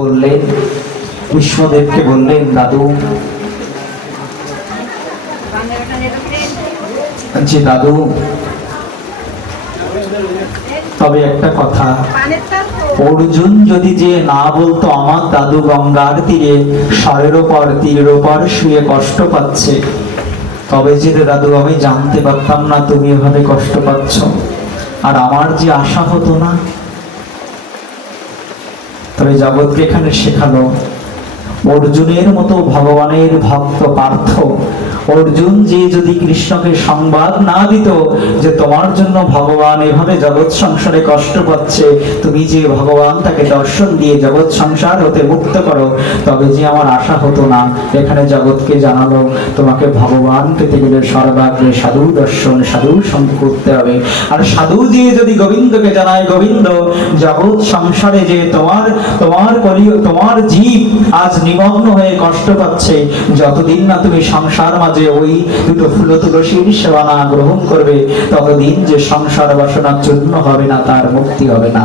বললেন, বিষ্ণুদেবকে বললেন, দাদু, যে দাদু, তবে একটা কথা, অর্জুন যদি যে না বলতো আমার দাদু গঙ্গার তীরে স্বরের ওপর তীরের ওপর শুয়ে কষ্ট পাচ্ছে, তবে যে দাদু আমি জানতে পারতাম না তুমি এভাবে কষ্ট পাচ্ছ, আর আমার যে আশা হতো না। তবে জগৎকে এখানে শেখালো, অর্জুনের মতো ভগবানের ভক্ত পার্থ, অর্জুন যে যদি কৃষ্ণকে সংবাদ না দিত যে তোমার জন্য ভগবান এভাবে জগৎ সংসারে কষ্ট পাচ্ছে, তুমি যে ভগবান তাকে দর্শন দিয়ে জগৎ সংসার হতে মুক্ত করো, তবে যে আমার আশা হতো না। এখানে জগৎকে জানালো, তোমাকে ভগবান পেতে গেলে সর্বাগ্রে সাধু দর্শন, সাধু সঙ্গ করতে হবে। আর সাধু যে যদি গোবিন্দকে জানায়, গোবিন্দ, জগৎ সংসারে যে তোমার জীব আজ নিমগ্ন হয়ে কষ্ট পাচ্ছে, যতদিন না তুমি সংসার মাঝে ওই দুটো ফুল তুলসীর সেবা না গ্রহণ করবে, ততদিন যে সংসার বাসনা চূর্ণ হবে না, তার মুক্তি হবে না।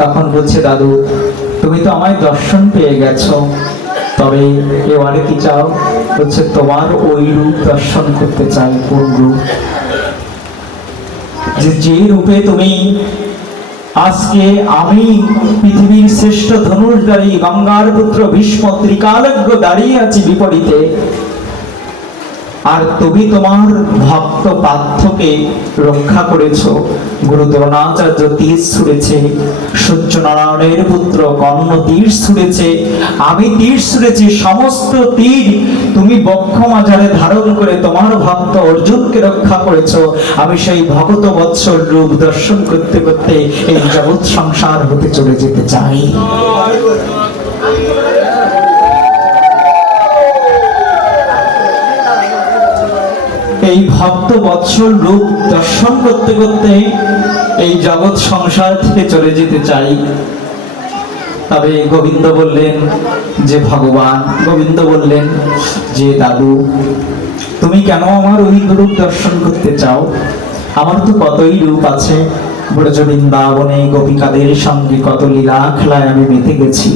তখন বলছে, দাদু তুমি তো আমায় দর্শন পেয়ে গেছো, তবে এবারে কি চাও? বলছে, তোমার ওই রূপ দর্শন করতে চাই। কোন রূপ? যে রূপে তুমি আজকে আমি পৃথিবীর শ্রেষ্ঠ ধনুর্ধারী গঙ্গার পুত্র ভীষ্ম ত্রিকালজ্ঞ দাঁড়িয়ে আছি বিপরীতে, আর তুমি তোমার ভক্ত পার্থকে রক্ষা করেছো। গুরু দ্রোণাচার্য তীর ছুঁড়েছে, সূর্যনারায়ণের পুত্র কর্ণ তীর ছুঁড়েছে, আমি তীর ছুঁড়েছি, সমস্ত তীর তুমি বক্ষ মাঝারে ধারণ করে তোমার ভক্ত অর্জুনকে রক্ষা করেছো। আমি সেই ভগত বৎসল রূপ দর্শন করতে করতে এই জগৎ সংসার হতে চলে যেতে চাই। এই ভক্ত বৎসল রূপ দর্শন করতে করতে এই জগৎ সংসার থেকে চলে যেতে চাই। তবে গোবিন্দ বললেন যে ভগবান, গোবিন্দ বললেন যে দাদু তুমি কেন আমার ওই রূপ দর্শন করতে চাও? আমার তো কতই রূপ আছে, ব্রজ বৃন্দাবনে গোপিকাদের সঙ্গে কত লীলা খেলায় আমি মেতে গেছি।